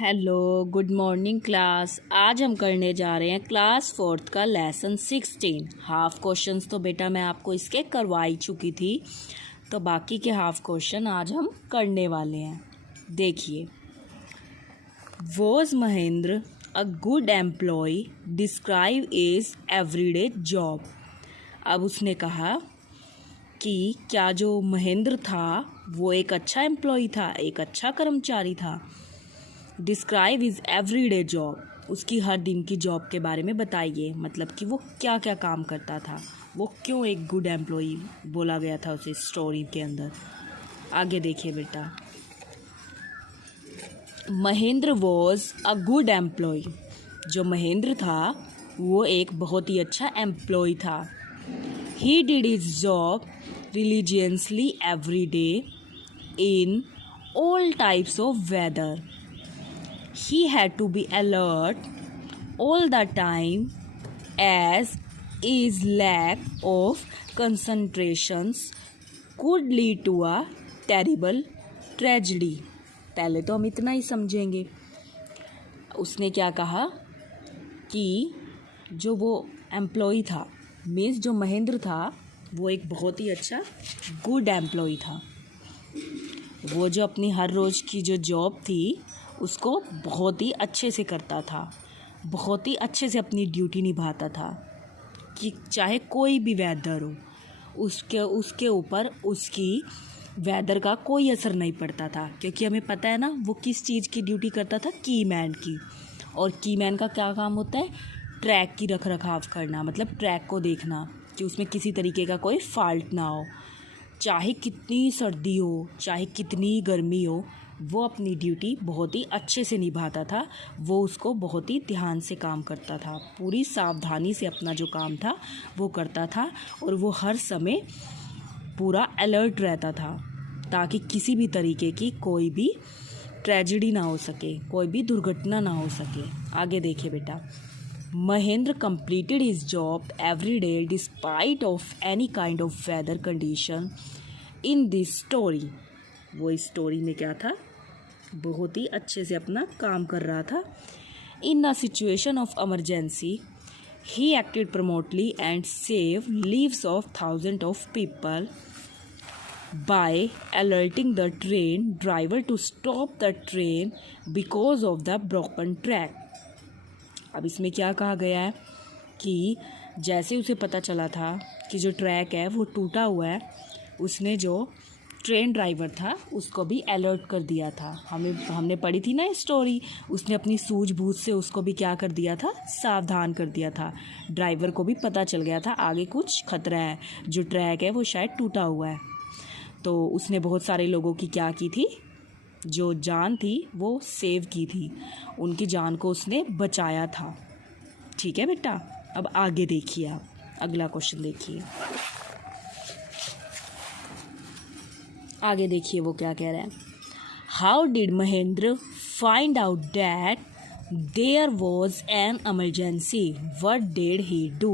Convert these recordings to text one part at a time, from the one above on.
Hello good morning class. आज हम करने जा रहे हैं क्लास 4th का लेसन 16। हाफ क्वेश्चंस तो बेटा मैं आपको इसके करवाई चुकी थी, तो बाकी के हाफ क्वेश्चन आज हम करने वाले हैं। देखिए, was Mahendra a good employ describe is everyday job. अब उसने कहा कि क्या जो महेंद्र था वो एक अच्छा एम्प्लॉय था, एक अच्छा कर्मचारी था। डिस्क्राइब इज़ एवरीडे जॉब, उसकी हर दिन की जॉब के बारे में बताइए, मतलब कि वो क्या क्या काम करता था, वो क्यों एक गुड एम्प्लॉई बोला गया था उसे स्टोरी के अंदर। आगे देखिए बेटा, Mahendra was a good employ. जो महेंद्र था वो एक बहुत ही अच्छा एम्प्लॉय था। He did his job religiously every day in all types of weather. He had to be alert all the time as his lack of concentration could lead to a terrible tragedy। पहले तो हम इतना ही समझेंगे। उसने क्या कहा कि जो वो एम्प्लॉय था, मीन्स जो महेंद्र था, वो एक बहुत ही अच्छा गुड एम्प्लॉय था। वो जो अपनी हर रोज़ की जो जॉब थी उसको बहुत ही अच्छे से करता था, बहुत ही अच्छे से अपनी ड्यूटी निभाता था कि चाहे कोई भी वेदर हो, उसके ऊपर उसकी वेदर का कोई असर नहीं पड़ता था। क्योंकि हमें पता है ना वो किस चीज़ की ड्यूटी करता था, कीमैन की। और कीमैन का क्या काम होता है? ट्रैक की रख रखाव करना, मतलब ट्रैक को देखना कि उसमें किसी तरीके का कोई फॉल्ट ना हो। चाहे कितनी सर्दी हो, चाहे कितनी गर्मी हो, वो अपनी ड्यूटी बहुत ही अच्छे से निभाता था। वो उसको बहुत ही ध्यान से काम करता था, पूरी सावधानी से अपना जो काम था वो करता था, और वो हर समय पूरा अलर्ट रहता था ताकि किसी भी तरीके की कोई भी ट्रेजेडी ना हो सके, कोई भी दुर्घटना ना हो सके। आगे देखिए बेटा, Mahendra completed his job every day despite of any kind of weather condition in this story। वो इस स्टोरी में क्या था, बहुत ही अच्छे से अपना काम कर रहा था। In a situation of emergency, he acted promptly and saved lives of thousands of people by alerting the train driver to stop the train because of the broken track। अब इसमें क्या कहा गया है कि जैसे उसे पता चला था कि जो ट्रैक है वो टूटा हुआ है, उसने जो ट्रेन ड्राइवर था उसको भी अलर्ट कर दिया था। हमने पढ़ी थी ना स्टोरी, उसने अपनी सूझबूझ से उसको भी क्या कर दिया था, सावधान कर दिया था। ड्राइवर को भी पता चल गया था आगे कुछ खतरा है, जो ट्रैक है वो शायद टूटा हुआ है। तो उसने बहुत सारे लोगों की क्या की थी, जो जान थी वो सेव की थी, उनकी जान को उसने बचाया था। ठीक है बेटा, अब आगे देखिए, आप अगला क्वेश्चन देखिए। आगे देखिए वो क्या कह रहा है। How did Mahendra find out that there was an emergency, what did he do.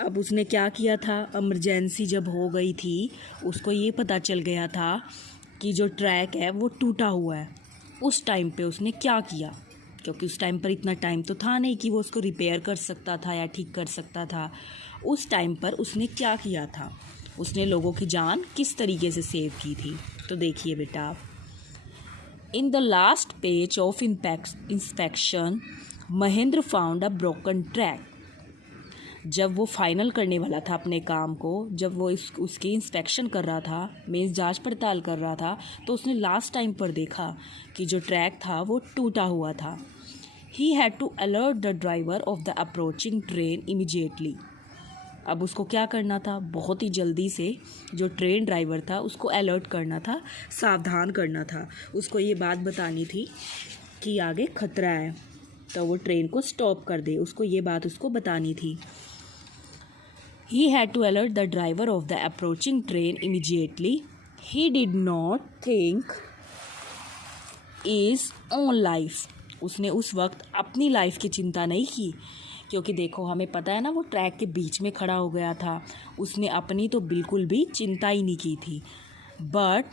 अब उसने क्या किया था, इमरजेंसी जब हो गई थी, उसको ये पता चल गया था कि जो ट्रैक है वो टूटा हुआ है। उस टाइम पे उसने क्या किया, क्योंकि उस टाइम पर इतना टाइम तो था नहीं कि वो उसको रिपेयर कर सकता था या ठीक कर सकता था। उस टाइम पर उसने क्या किया था, उसने लोगों की जान किस तरीके से सेव की थी। तो देखिए बेटा आप, in the last page of inspection Mahendra found a broken track. जब वो फाइनल करने वाला था अपने काम को, जब वो उसकी इंस्पेक्शन कर रहा था, मीन्स जांच पड़ताल कर रहा था, तो उसने लास्ट टाइम पर देखा कि जो ट्रैक था वो टूटा हुआ था। He had to alert the driver of the approaching train immediately. अब उसको क्या करना था, बहुत ही जल्दी से जो ट्रेन ड्राइवर था उसको अलर्ट करना था, सावधान करना था। उसको ये बात बतानी थी कि आगे खतरा है, तो वो ट्रेन को स्टॉप कर दे, उसको ये बात उसको बतानी थी। He had to alert the driver of the approaching train immediately. He did not think his own life। उसने उस वक्त अपनी लाइफ की चिंता नहीं की, क्योंकि देखो हमें पता है ना वो ट्रैक के बीच में खड़ा हो गया था। उसने अपनी तो बिल्कुल भी चिंता ही नहीं की थी। But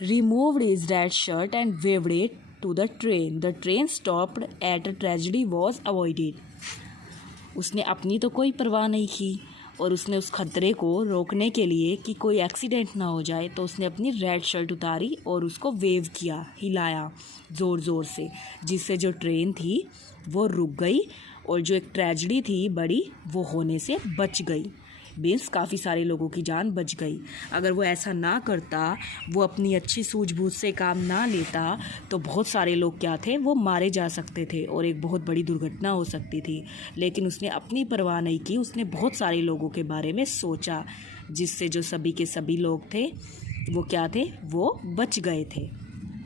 removed his red shirt and waved it to the train. The train stopped at a tragedy was avoided. उसने अपनी तो कोई परवाह नहीं की और उसने उस खतरे को रोकने के लिए कि कोई एक्सीडेंट ना हो जाए तो उसने अपनी रेड शर्ट उतारी और उसको वेव किया, हिलाया ज़ोर ज़ोर से, जिससे जो ट्रेन थी वो रुक गई और जो एक ट्रेजेडी थी बड़ी वो होने से बच गई। मीन्स काफ़ी सारे लोगों की जान बच गई। अगर वो ऐसा ना करता, वो अपनी अच्छी सूझबूझ से काम ना लेता तो बहुत सारे लोग क्या थे, वो मारे जा सकते थे और एक बहुत बड़ी दुर्घटना हो सकती थी। लेकिन उसने अपनी परवाह नहीं की, उसने बहुत सारे लोगों के बारे में सोचा, जिससे जो सभी के सभी लोग थे वो क्या थे, वो बच गए थे।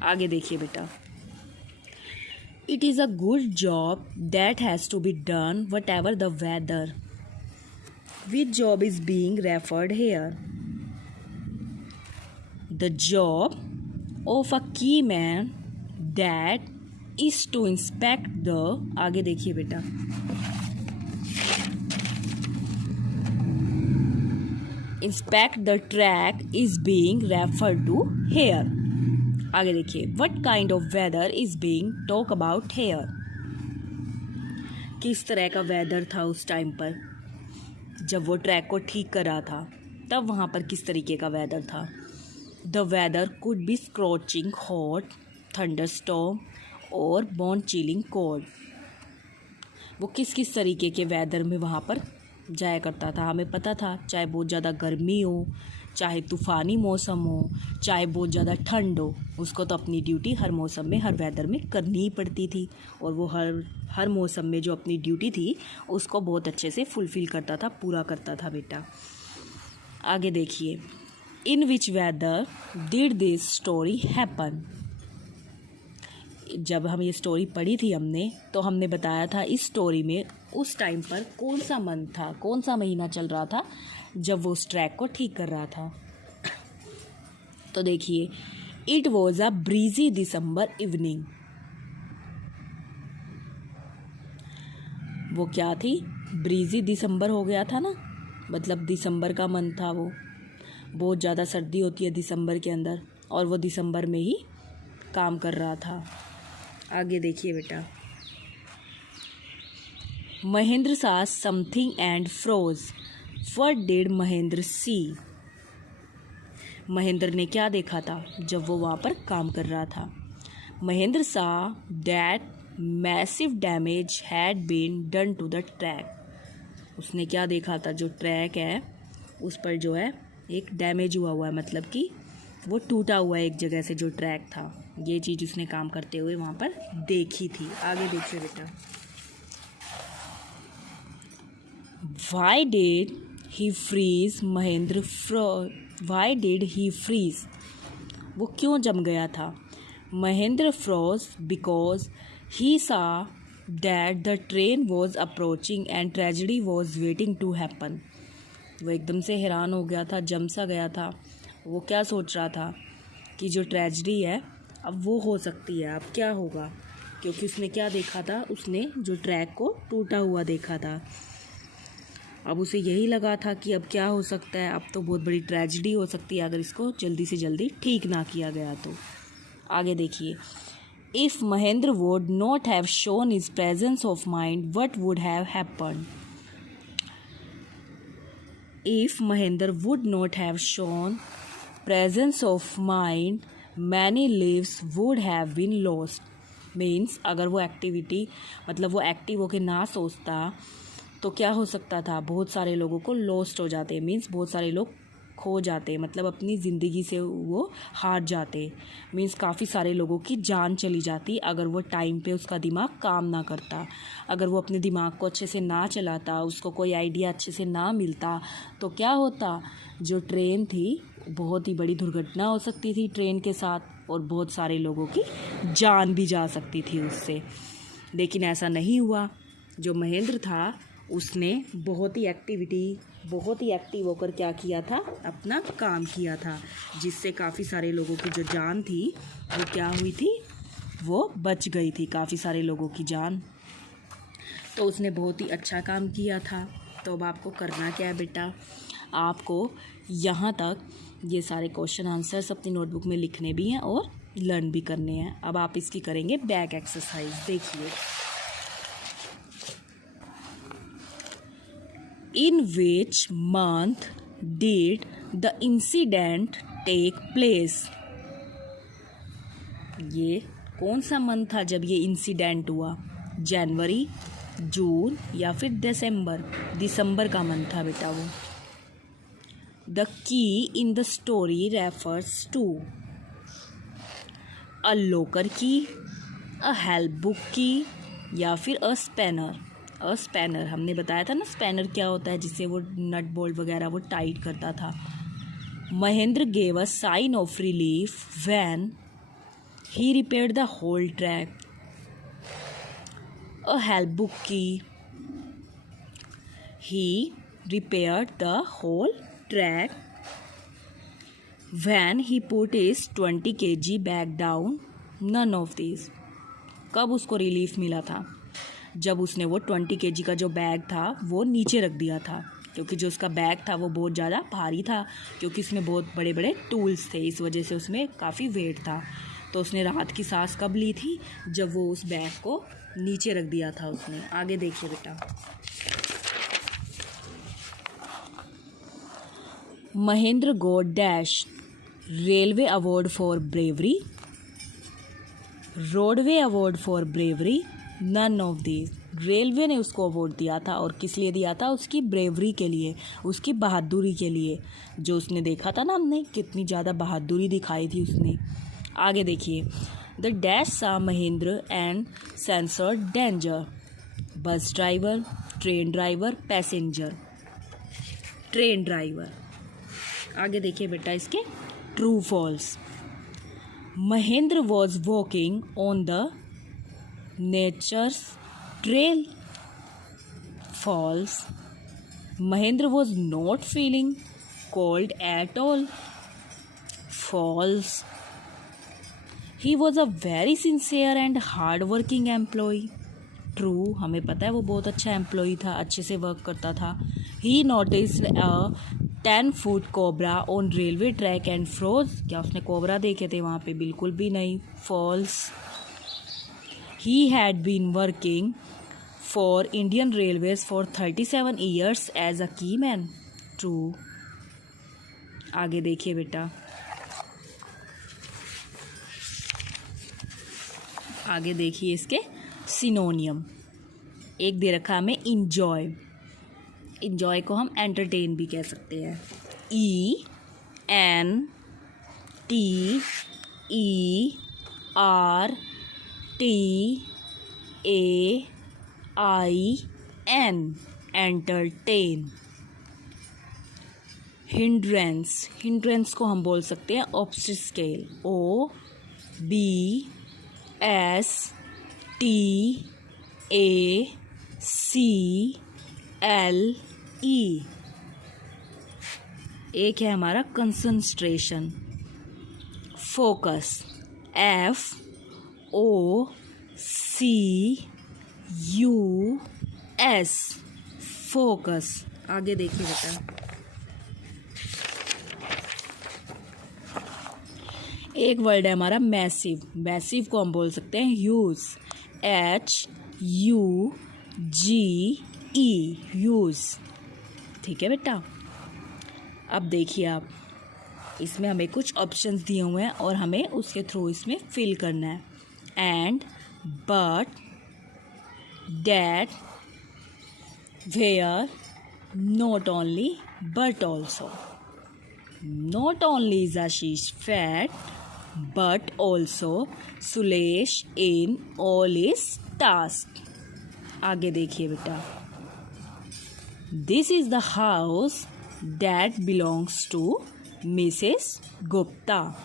आगे देखिए बेटा। It is a good job that has to be done whatever the weather. Which job is being referred here? The job of a key man that is to inspect the, आगे देखिए बेटा, inspect the track is being referred to here. आगे देखिए, what kind of weather is being talk about here? किस तरह का weather था उस टाइम पर जब वो ट्रैक को ठीक कर रहा था, तब वहाँ पर किस तरीके का वेदर था। The weather could be scorching hot, thunderstorm और बोन चिलिंग कोल्ड. वो किस किस तरीके के वेदर में वहाँ पर जाया करता था, हमें पता था, चाहे बहुत ज़्यादा गर्मी हो, चाहे तूफ़ानी मौसम हो, चाहे बहुत ज़्यादा ठंड हो, उसको तो अपनी ड्यूटी हर मौसम में, हर वेदर में करनी ही पड़ती थी। और वो हर मौसम में जो अपनी ड्यूटी थी उसको बहुत अच्छे से फुलफ़िल करता था, पूरा करता था बेटा। आगे देखिए, in which weather did this story happen. जब हम ये स्टोरी पढ़ी थी हमने, तो हमने बताया था इस स्टोरी में उस टाइम पर कौन सा मंथ था, कौन सा महीना चल रहा था जब वो उस ट्रैक को ठीक कर रहा था। तो देखिए, it was a breezy December evening. वो क्या थी, ब्रीजी दिसंबर हो गया था ना, मतलब दिसंबर का मंथ था, वो बहुत ज़्यादा सर्दी होती है दिसंबर के अंदर, और वो दिसंबर में ही काम कर रहा था। आगे देखिए बेटा, Mahendra saw something and froze. What did Mahendra see. Mahendra ने क्या देखा था जब वो वहाँ पर काम कर रहा था। Mahendra saw that massive damage had been done to the track. उसने क्या देखा था, जो ट्रैक है उस पर जो है एक डैमेज हुआ है, मतलब कि वो टूटा हुआ है एक जगह से जो ट्रैक था। ये चीज़ उसने काम करते हुए वहाँ पर देखी थी। आगे देखिए बेटा, why did he freeze Mahendra why did he freeze. वो क्यों जम गया था। Mahendra froze because he saw that the train was approaching and tragedy was waiting to happen. वो एकदम से हैरान हो गया था, जम सा गया था। वो क्या सोच रहा था कि जो ट्रेजेडी है अब वो हो सकती है, अब क्या होगा, क्योंकि उसने क्या देखा था, उसने जो ट्रैक को टूटा हुआ देखा था। अब उसे यही लगा था कि अब क्या हो सकता है, अब तो बहुत बड़ी ट्रेजेडी हो सकती है अगर इसको जल्दी से जल्दी ठीक ना किया गया तो। आगे देखिए, if Mahendra would not have shown his presence of mind what would have happened. If Mahendra would not have shown presence of mind many lives would have been lost. Means अगर वो एक्टिविटी, मतलब वो एक्टिव होकर ना सोचता तो क्या हो सकता था, बहुत सारे लोगों को लॉस्ट हो जाते। मीन्स बहुत सारे लोग खो जाते, मतलब अपनी ज़िंदगी से वो हार जाते। मीन्स काफ़ी सारे लोगों की जान चली जाती अगर वो टाइम पे उसका दिमाग काम ना करता। अगर वो अपने दिमाग को अच्छे से ना चलाता, उसको कोई आइडिया अच्छे से ना मिलता, तो क्या होता, जो ट्रेन थी बहुत ही बड़ी दुर्घटना हो सकती थी ट्रेन के साथ, और बहुत सारे लोगों की जान भी जा सकती थी उससे। लेकिन ऐसा नहीं हुआ। जो महेंद्र था उसने बहुत ही एक्टिव होकर क्या किया था, अपना काम किया था, जिससे काफ़ी सारे लोगों की जो जान थी वो क्या हुई थी, वो बच गई थी, काफ़ी सारे लोगों की जान। तो उसने बहुत ही अच्छा काम किया था। तो अब आपको करना क्या है बेटा, आपको यहाँ तक ये सारे क्वेश्चन आंसर्स अपनी नोटबुक में लिखने भी हैं और लर्न भी करने हैं। अब आप इसकी करेंगे बैक एक्सरसाइज। देखिए, in which month did the incident take place. ये कौन सा मंथ था जब ये इंसिडेंट हुआ? जनवरी, जून या फिर दिसंबर? दिसंबर का मंथ था बेटा वो। The key in the story refers to a locker key, a help book की या फिर अ स्पैनर। अ स्पैनर हमने बताया था ना, स्पैनर क्या होता है, जिससे वो नट बोल्ट वगैरह वो टाइट करता था। Mahendra gave a sign of relief when he repaired the whole track. A help book key, he repaired the whole track when he put his 20 kg bag down. None of these. कब उसको relief मिला था? जब उसने वो 20 kg का जो bag था वो नीचे रख दिया था, क्योंकि जो उसका बैग था वो बहुत ज़्यादा भारी था, क्योंकि उसमें बहुत बड़े बड़े टूल्स थे, इस वजह से उसमें काफ़ी वेट था। तो उसने राहत की सांस कब ली थी? जब वो उस बैग को नीचे रख दिया था उसने। आगे देखिए बेटा, Mahendra got dash railway award for bravery, roadway award for bravery, none of these. Railway ने उसको अवार्ड दिया था, और किस लिए दिया था? उसकी ब्रेवरी के लिए, उसकी बहादुरी के लिए। जो उसने देखा था ना, हमने कितनी ज़्यादा बहादुरी दिखाई थी उसने। आगे देखिए, the dash saw Mahendra and sensor danger. Bus driver, train driver, passenger. Train driver. आगे देखिए बेटा इसके true false. Mahendra was walking on the nature's trail. False. Mahendra was not feeling cold at all. False. He was a very sincere and hard working employ. True, हमें पता है वो बहुत अच्छा एम्प्लॉय था, अच्छे से वर्क करता था। He noticed a 10-foot cobra on railway track and froze. क्या उसने कोबरा देखे थे वहाँ पे? बिल्कुल भी नहीं। False. He had been working for Indian railways for 37 years as a key man. True. आगे देखिए बेटा, आगे देखिए इसके सिनोनियम। एक दे रखा हमें इंजॉय। इंजॉय को हम एंटरटेन भी कह सकते हैं। ENTERTAIN, entertain. हिंड्रेंस, हिंड्रेंस को हम बोल सकते हैं ऑब्स्टेकल। OBSTACLE। एक है हमारा कंसंट्रेशन। फोकस। FOCUS, focus. आगे देखिए बेटा, एक वर्ड है हमारा मैसिव। मैसिव को हम बोल सकते हैं ह्यूज। HUGE, huge. ठीक है बेटा। अब देखिए आप, इसमें हमें कुछ ऑप्शंस दिए हुए हैं और हमें उसके थ्रू इसमें फिल करना है। And, but, that, where, not only but also. Not only is Ashish fat, but also Sulesh in all his tasks. आगे देखिए बेटा, This is the house that belongs to Mrs. Gupta.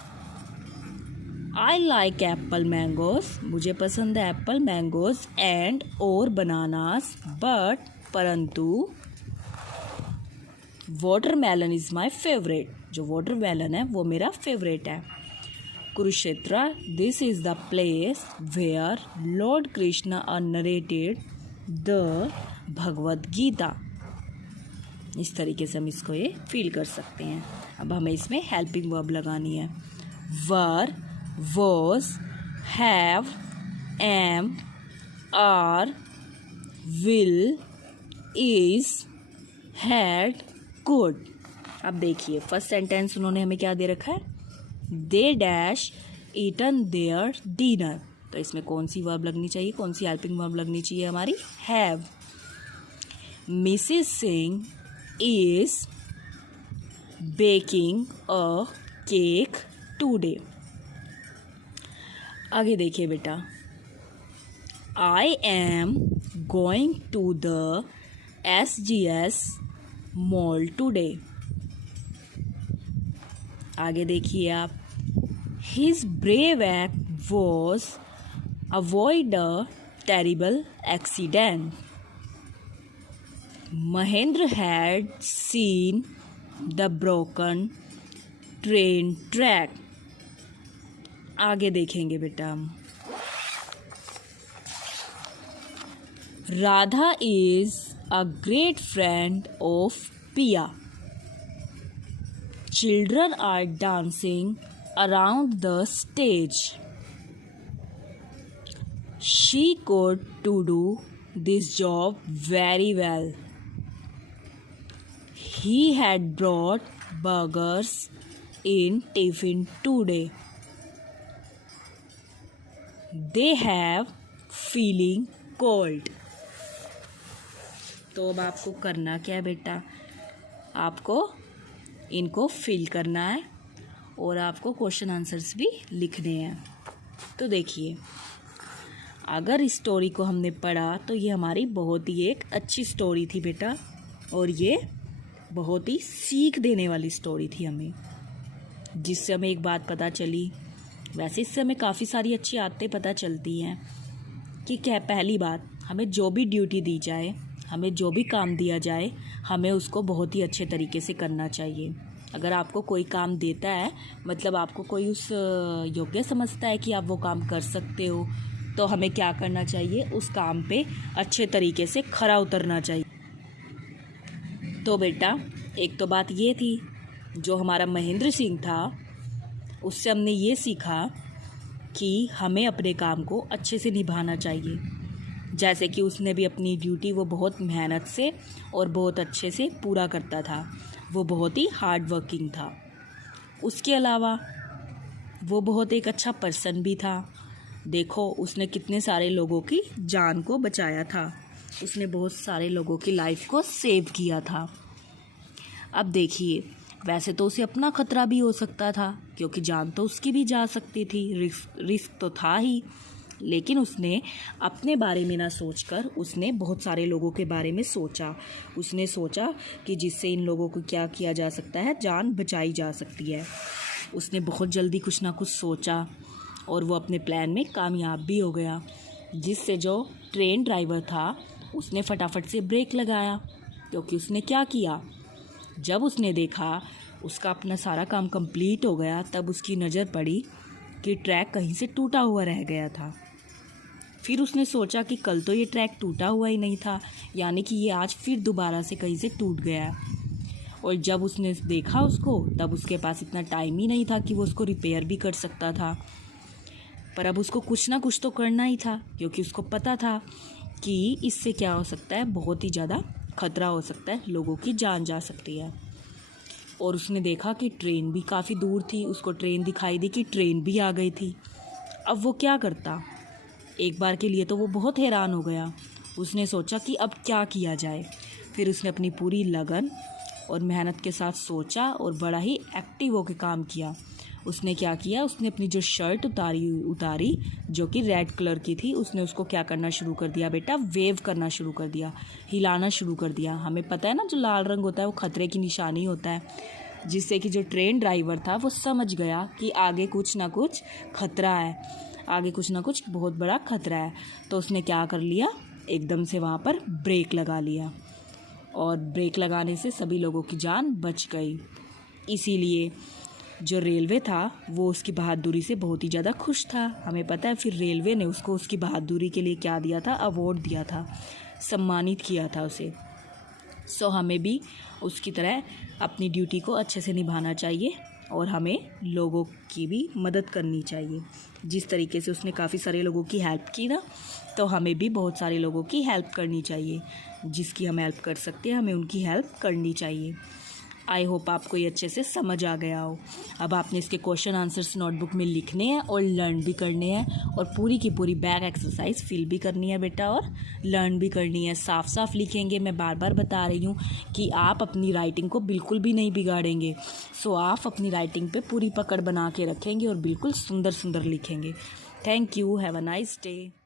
I like apple mangoes. मुझे पसंद है apple mangoes and और bananas, but परंतु watermelon is my favourite. जो watermelon है वो मेरा फेवरेट है। Kurukshetra, this is the place where lord Krishna narrated the Bhagavad Gita. इस तरीके से हम इसको ये फील कर सकते हैं। अब हमें इसमें हेल्पिंग वर्ब लगानी है। Were, was, have, am, are, will, is, had, could. अब देखिए फर्स्ट सेंटेंस उन्होंने हमें क्या दे रखा है, they dash eaten their dinner. तो इसमें कौन सी वर्ब लगनी चाहिए, कौन सी हेल्पिंग वर्ब लगनी चाहिए हमारी, have. Mrs Singh is baking a cake today. आगे देखिए बेटा, I am going to the SGS mall today. आगे देखिए आप, his brave act was avoid a terrible accident. Mahendra had seen the broken train track. आगे देखेंगे बेटा हम, Radha is a great friend of Pia. Children are dancing around the stage. She could to do this job very well. He had brought burgers in tiffin today. They have feeling cold. तो अब आपको करना क्या है बेटा, आपको इनको fill करना है और आपको क्वेश्चन आंसर्स भी लिखने हैं। तो देखिए, अगर इस स्टोरी को हमने पढ़ा तो ये हमारी बहुत ही एक अच्छी स्टोरी थी बेटा, और ये बहुत ही सीख देने वाली स्टोरी थी हमें, जिससे हमें एक बात पता चली। वैसे इससे हमें काफ़ी सारी अच्छी आदतें पता चलती हैं कि क्या, पहली बात, हमें जो भी ड्यूटी दी जाए, हमें जो भी काम दिया जाए, हमें उसको बहुत ही अच्छे तरीके से करना चाहिए। अगर आपको कोई काम देता है, मतलब आपको कोई उस योग्य समझता है कि आप वो काम कर सकते हो, तो हमें क्या करना चाहिए, उस काम पे अच्छे तरीके से खरा उतरना चाहिए। तो बेटा एक तो बात ये थी, जो हमारा महेंद्र सिंह था उससे हमने ये सीखा कि हमें अपने काम को अच्छे से निभाना चाहिए। जैसे कि उसने भी अपनी ड्यूटी वो बहुत मेहनत से और बहुत अच्छे से पूरा करता था, वो बहुत ही हार्ड वर्किंग था। उसके अलावा वो बहुत एक अच्छा पर्सन भी था। देखो उसने कितने सारे लोगों की जान को बचाया था, उसने बहुत सारे लोगों की लाइफ को सेव किया था। अब देखिए, वैसे तो उसे अपना खतरा भी हो सकता था, क्योंकि जान तो उसकी भी जा सकती थी, रिस्क तो था ही, लेकिन उसने अपने बारे में ना सोचकर उसने बहुत सारे लोगों के बारे में सोचा। उसने सोचा कि जिससे इन लोगों को क्या किया जा सकता है, जान बचाई जा सकती है। उसने बहुत जल्दी कुछ ना कुछ सोचा और वो अपने प्लान में कामयाब भी हो गया, जिससे जो ट्रेन ड्राइवर था उसने फटाफट से ब्रेक लगाया। क्योंकि उसने क्या किया, जब उसने देखा उसका अपना सारा काम कंप्लीट हो गया, तब उसकी नज़र पड़ी कि ट्रैक कहीं से टूटा हुआ रह गया था। फिर उसने सोचा कि कल तो ये ट्रैक टूटा हुआ ही नहीं था, यानी कि ये आज फिर दोबारा से कहीं से टूट गया। और जब उसने देखा उसको, तब उसके पास इतना टाइम ही नहीं था कि वो उसको रिपेयर भी कर सकता था। पर अब उसको कुछ ना कुछ तो करना ही था, क्योंकि उसको पता था कि इससे क्या हो सकता है, बहुत ही ज़्यादा खतरा हो सकता है, लोगों की जान जा सकती है। और उसने देखा कि ट्रेन भी काफ़ी दूर थी, उसको ट्रेन दिखाई दी कि ट्रेन भी आ गई थी। अब वो क्या करता, एक बार के लिए तो वो बहुत हैरान हो गया। उसने सोचा कि अब क्या किया जाए। फिर उसने अपनी पूरी लगन और मेहनत के साथ सोचा और बड़ा ही एक्टिव होकर काम किया। उसने क्या किया, उसने अपनी जो शर्ट उतारी जो कि रेड कलर की थी, उसने उसको क्या करना शुरू कर दिया बेटा, वेव करना शुरू कर दिया, हिलाना शुरू कर दिया। हमें पता है ना, जो लाल रंग होता है वो खतरे की निशानी होता है, जिससे कि जो ट्रेन ड्राइवर था वो समझ गया कि आगे कुछ ना कुछ खतरा है, आगे कुछ ना कुछ बहुत बड़ा खतरा है। तो उसने क्या कर लिया, एकदम से वहाँ पर ब्रेक लगा लिया, और ब्रेक लगाने से सभी लोगों की जान बच गई। इसीलिए जो रेलवे था वो उसकी बहादुरी से बहुत ही ज़्यादा खुश था। हमें पता है फिर रेलवे ने उसको उसकी बहादुरी के लिए क्या दिया था, अवार्ड दिया था, सम्मानित किया था उसे। सो हमें भी उसकी तरह अपनी ड्यूटी को अच्छे से निभाना चाहिए और हमें लोगों की भी मदद करनी चाहिए। जिस तरीके से उसने काफ़ी सारे लोगों की हेल्प की ना, तो हमें भी बहुत सारे लोगों की हेल्प करनी चाहिए। जिसकी हम हेल्प कर सकते हैं हमें उनकी हेल्प करनी चाहिए। आई होप आपको ये अच्छे से समझ आ गया हो। अब आपने इसके क्वेश्चन आंसर्स नोटबुक में लिखने हैं और लर्न भी करने हैं, और पूरी की पूरी बैक एक्सरसाइज फिल भी करनी है बेटा, और लर्न भी करनी है। साफ साफ लिखेंगे। मैं बार बार बता रही हूँ कि आप अपनी राइटिंग को बिल्कुल भी नहीं बिगाड़ेंगे। सो आप अपनी राइटिंग पे पूरी पकड़ बना के रखेंगे और बिल्कुल सुंदर सुंदर लिखेंगे। Thank you. Have a nice day.